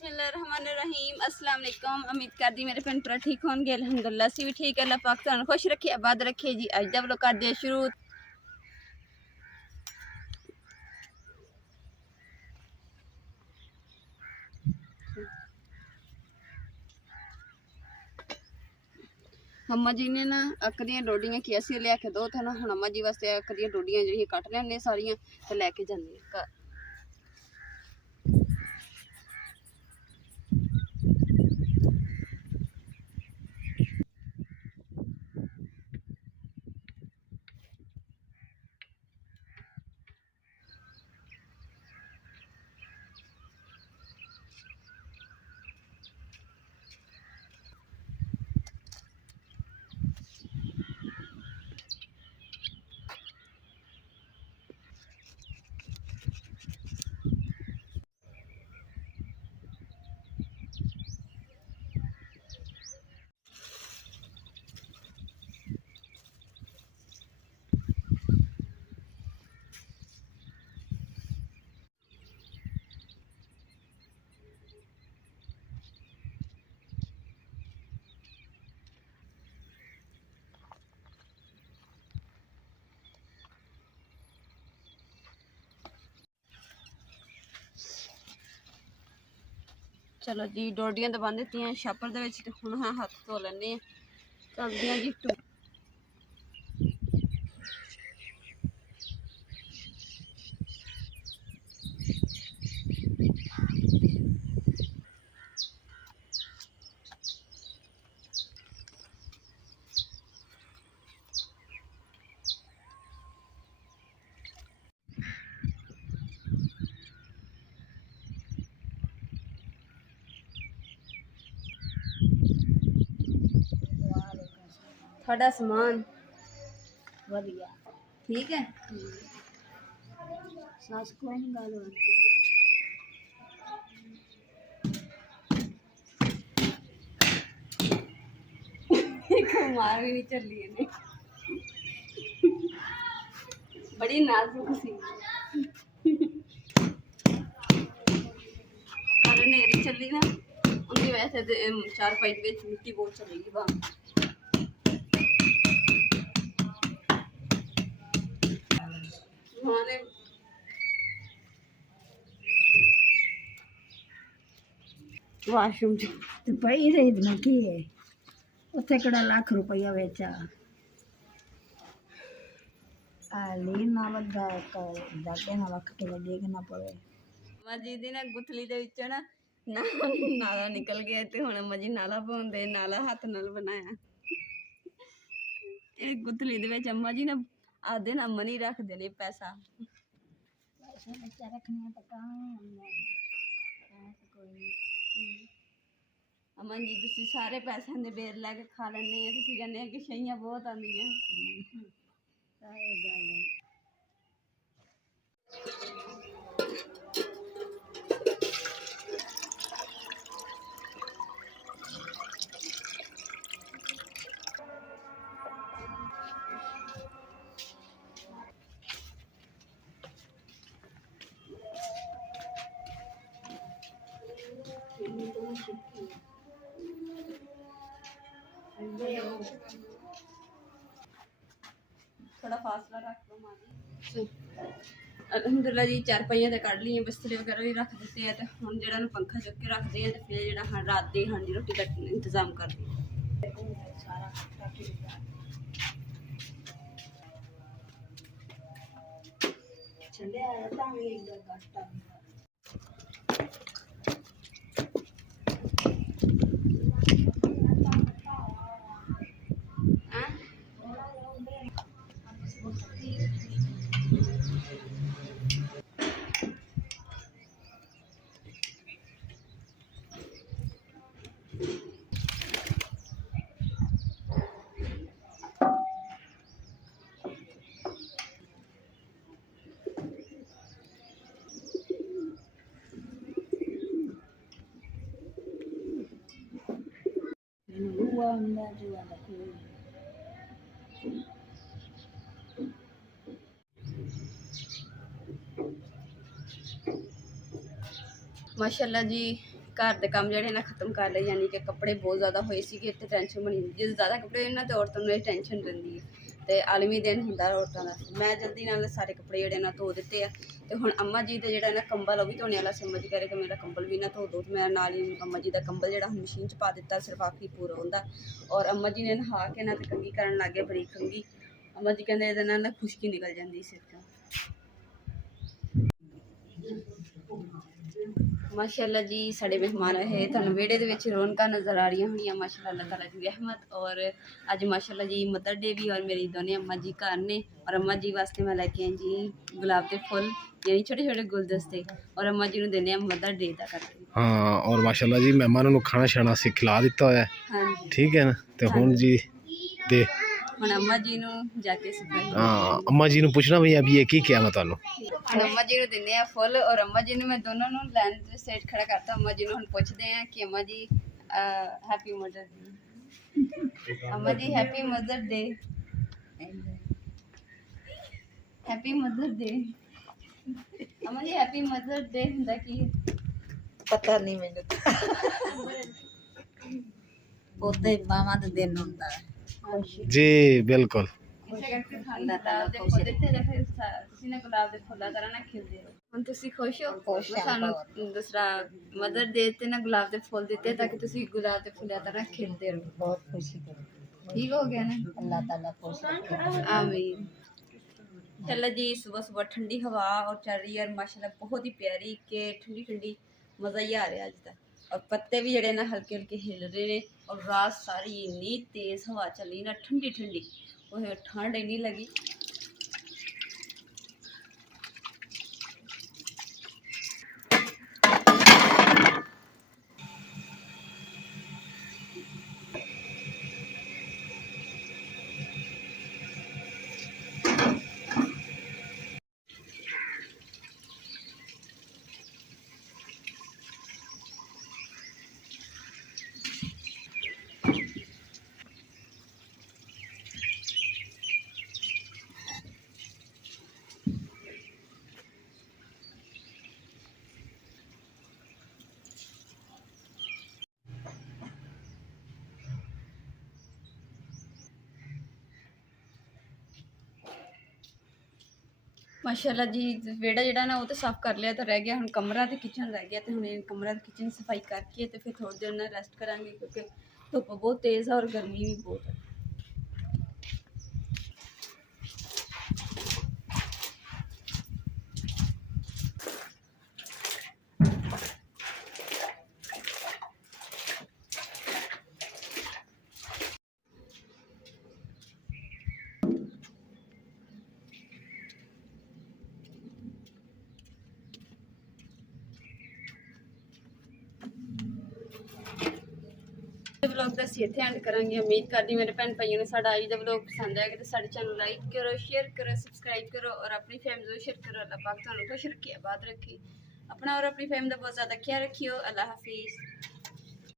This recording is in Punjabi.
बिस्मिल्लाहिर्रहमानिर्रहीम अस्सलाम वालेकुम। उम्मीद करदी मेरे भैन भरा ठीक होंगे। अल्हम्दुलिल्लाह असीं भी ठीक है। अल्लाह पाक तुहानूं खुश रखे आबाद रखे जी। अज दा व्लॉग करदे शुरू। अम्मा जी ने ना अक दियां डोडियां कि असीं लिया दो थे ना। हुण अम्मा जी वास्ते अक दियां डोडियां जिहड़ियां कट लैने सारियां ते लैके जाने घर। चलो जी डोडियां तो बन दित्तियां छापर दे विच। हुण हाँ हत्थ धो लैने चलदियां जी। थोड़ा समान वधिया ठीक है। सास को नहीं गाल मार भी नहीं चली है। बड़ी नाजुक सी नेरी चली ना उनकी वजह से चार पाई मिट्टी बहुत चलेगी बाहर। वाशरूम ते पई रही ना की है उत्थे कड़ा लाख रुपया बेचा आली ना वदा कर जाके ना वक्त के देखना पड़े। मजी दी ना गुथली दे विच ना नाला निकल गया ते हुण मजी नाला पाउंदे नाला हाथ नाल बनाया। ए गुथली दे विच अम्मा जी ना आदे ना मनी रखदे ने पैसा पैसा बच्चा रखने तो कहाँ कोई अमन जी तुसी सारे पैसे दे बेर लैके खा लैने तुसी कहने कि छइयां बहुत आंदियां। सारी गल है। थोड़ा फासला रख लो मां जी। अलहमदुलिल्लाह जी चार पाइयां तो कढ़ ली बिस्तरे वगैरह भी रख दिते हैं। तो हम जो पंखा चुक के रखते हैं तो फिर जो रात की हांडी रोटी का इंतजाम करते हैं। चले आया था एक घंटा माशाल्लाह जी ਘਰ ਦੇ ਕੰਮ ਜਿਹੜੇ ਨਾ ਖਤਮ ਕਰ ਲਏ, ਯਾਨੀ ਕਿ ਕੱਪੜੇ ਬਹੁਤ ਜ਼ਿਆਦਾ ਹੋਏ ਸੀਗੇ ਤੇ ਟੈਨਸ਼ਨ ਬਣੀ ਹੁੰਦੀ। ਜਦੋਂ ਜ਼ਿਆਦਾ ਕੱਪੜੇ ਹੋਏ ਨਾ ਤੇ ਔਰਤਾਂ ਨੂੰ ਇਹ ਟੈਨਸ਼ਨ ਰਹਿੰਦੀ ਹੈ ਤੇ ਆਲਮੀ ਦਿਨ ਹੁੰਦਾ ਔਰਤਾਂ ਦਾ। ਮੈਂ ਜਲਦੀ ਨਾਲ ਸਾਰੇ ਕੱਪੜੇ ਜਿਹੜੇ ਨਾ ਧੋ ਦਿੱਤੇ ਆ ਤੇ ਹੁਣ ਅੰਮਾ ਜੀ ਦੇ ਜਿਹੜਾ ਨਾ ਕੰਬਲ ਉਹ ਵੀ ਧੋਣੇ ਵਾਲਾ ਸੀ। ਅੰਮਾ ਜੀ ਕਰੇ ਕਿ ਮੇਰਾ ਕੰਬਲ ਵੀ ਨਾ ਧੋ ਦੋ, ਤੇ ਮੈਂ ਨਾਲ ਹੀ ਅੰਮਾ ਜੀ ਦਾ ਕੰਬਲ ਜਿਹੜਾ ਹੁਣ ਮਸ਼ੀਨ 'ਚ ਪਾ ਦਿੱਤਾ, ਸਿਰਫ ਆਖਰੀ ਪੂਰਾ ਹੁੰਦਾ। ਔਰ ਅੰਮਾ ਜੀ ਨੇ ਨਹਾ ਕੇ ਨਾ ਤੇ ਕੰਘੀ ਕਰਨ ਲੱਗ ਗਏ, ਬਰੀਕ ਕੰਘੀ। ਅੰਮਾ ਜੀ ਕਹਿੰਦੇ ਇਹਦੇ ਨਾਲ ਨਾ ਖੁਸ਼ਕੀ ਨਿਕਲ ਜਾਂਦੀ ਸਿਰ ਤੋਂ। ਮਾਸ਼ਾਅੱਲਾ ਜੀ ਸਾਡੇ ਮਹਿਮਾਨ ਆਏ, ਤੁਹਾਨੂੰ ਵਿਹੜੇ ਦੇ ਵਿੱਚ ਰੌਣਕਾਂ ਨਜ਼ਰ ਆ ਰਹੀਆਂ ਹੋਣੀਆਂ। ਮਾਸ਼ਾਅੱਲਾ, ਅੱਲਾਹ ਤਾਲਾ ਦੀ ਰਹਿਮਤ। ਔਰ ਅੱਜ ਮਾਸ਼ਾਅੱਲਾ ਜੀ ਮਦਰ ਡੇ ਵੀ, ਔਰ ਮੇਰੀ ਦੋਨੇ ਅੰਮਾ ਜੀ ਘਰ ਨੇ। ਔਰ ਅੰਮਾ ਜੀ ਵਾਸਤੇ ਮੈਂ ਲੈ ਕੇ ਆਈ ਜੀ ਗੁਲਾਬ ਦੇ ਫੁੱਲ, ਯਾਨੀ ਛੋਟੇ ਛੋਟੇ ਗੁਲਦਸਤੇ, ਔਰ ਅੰਮਾ ਜੀ ਨੂੰ ਦਿੰਦੇ ਆ ਮਦਰ ਡੇ ਦਾ ਕਰਕੇ। ਹਾਂ, ਔਰ ਮਾਸ਼ਾਅੱਲਾ ਜੀ ਮਹਿਮਾਨਾਂ ਨੂੰ ਖਾਣਾ ਛਾਣਾ ਅਸੀਂ ਖਿਲਾ ਦਿੱਤਾ ਹੋਇਆ। ਹਾਂਜੀ, ਠੀਕ ਹੈ ਨਾ। ਤੇ ਹੁਣ ਜੀ ਦੇ ਹੁਣ ਅੰਮਾ ਜੀ ਨੂੰ ਜਾ ਕੇ ਸਿਖਾਈ। ਹਾਂ, ਅੰਮਾ ਜੀ ਨੂੰ ਪੁੱਛਣਾ ਵੀ ਅਭੀ ਇਹ ਕੀ ਕਿਹਾ ਮੈਂ ਤੁਹਾਨੂੰ। ਹੁਣ ਅੰਮਾ ਜੀ ਨੂੰ ਦਿੰਦੇ ਆ ਫੁੱਲ, ਔਰ ਅੰਮਾ ਜੀ ਨੂੰ ਮੈਂ ਦੋਨੋਂ ਨੂੰ ਲਾਈਨ ਦੇ ਸਾਈਡ ਖੜਾ ਕਰਤਾ। ਅੰਮਾ ਜੀ ਨੂੰ ਹੁਣ ਪੁੱਛਦੇ ਆ ਕਿ ਅੰਮਾ ਜੀ ਹੈਪੀ ਮਦਰ ਡੇ। ਅੰਮਾ ਜੀ happy mother day, happy mother day. ਅੰਮਾ ਜੀ ਹੈਪੀ ਮਦਰ ਡੇ ਹੁੰਦਾ ਕੀ ਹੈ? ਪਤਾ ਨਹੀਂ ਮੈਨੂੰ ਉਹਦੇ ਮਾਵਾਂ ਦੇ ਦਿਨ ਹੁੰਦਾ ਹੈ। ਜੀ ਬਿਲਕੁਲ। ਇਸੇ ਕਰਕੇ ਖਾਂਦਾ ਤਾਂ ਦੇ ਫੁੱਲ ਦਿੱਤੇ ਜਾਂ ਫਿਰ ਤੁਸੀਂ ਨੇ ਗੁਲਾਬ ਦੇ ਫੁੱਲਾਂ ਤਰ੍ਹਾਂ ਨਾ ਖਿਲਦੇ ਰਹੋ। ਹੁਣ ਤੁਸੀਂ ਖੁਸ਼ ਹੋ? ਖੁਸ਼ ਹਾਂ ਸਾਨੂੰ ਦੂਸਰਾ ਮਦਰ ਡੇ ਤੇ ਨਾ ਗੁਲਾਬ ਦੇ ਫੁੱਲ ਦਿੱਤੇ ਤਾਂ ਕਿ ਤੁਸੀਂ ਗੁਲਾਬ ਦੇ ਫੁੱਲਾਂ ਤਰ੍ਹਾਂ ਖਿਲਦੇ ਰਹੋ। ਬਹੁਤ ਖੁਸ਼ੀ ਕਰੀ। ਠੀਕ ਹੋ ਗਿਆ ਨਾ? ਅੱਲਾਹ ਤਾਲਾ ਖੁਸ਼ ਰੱਖੇ। आमीन। चलो जी, सुबह सुबह ठंडी हवा और चल रही है माशाल्लाह, बहुत ही प्यारी के ठंडी ठंडी मज़ा ही आ रहा है अज तक। और पत्ते भी जड़े ना हल्के हल्के हिल रहे हैं, और रात सारी इन्नी तेज़ हवा चली ना, ठंडी ठंडी, वो ठंड इन्नी लगी। माशाल्लाह जी वेड़ा जड़ा ना वो तो साफ़ कर लिया, तो रह गया हम कमरा तो किचन रह गया। तो हम कमरा तो किचन सफाई करके तो फिर थोड़ी देर ना रेस्ट करांगे, क्योंकि धुप्प बहुत तेज़ है और गर्मी भी बहुत है। ਵਲੌਗ ਦਾ ਅਸੀਂ ਇੱਥੇ ਐਂਡ ਕਰਾਂਗੇ। ਉਮੀਦ ਕਰਦੀ ਮੇਰੇ ਭੈਣ ਭਾਈਆਂ ਨੂੰ ਸਾਡਾ ਅੱਜ ਦਾ ਵਲੌਗ ਪਸੰਦ ਆਏਗਾ, ਤੇ ਸਾਡੇ ਚੈਨਲ ਲਾਈਕ ਕਰੋ, ਸ਼ੇਅਰ ਕਰੋ, ਸਬਸਕ੍ਰਾਈਬ ਕਰੋ, ਔਰ ਆਪਣੀ ਫੈਮਿਲੀ ਨੂੰ ਸ਼ੇਅਰ ਕਰੋ। ਅੱਲਾਹ ਪਾਕ ਤੁਹਾਨੂੰ ਖੁਸ਼ ਰੱਖੇ, ਆਬਾਦ ਰੱਖੇ। अपना और अपनी फैमिली का बहुत ज़्यादा ख्याल रखियो। अल्लाह हाफिज़।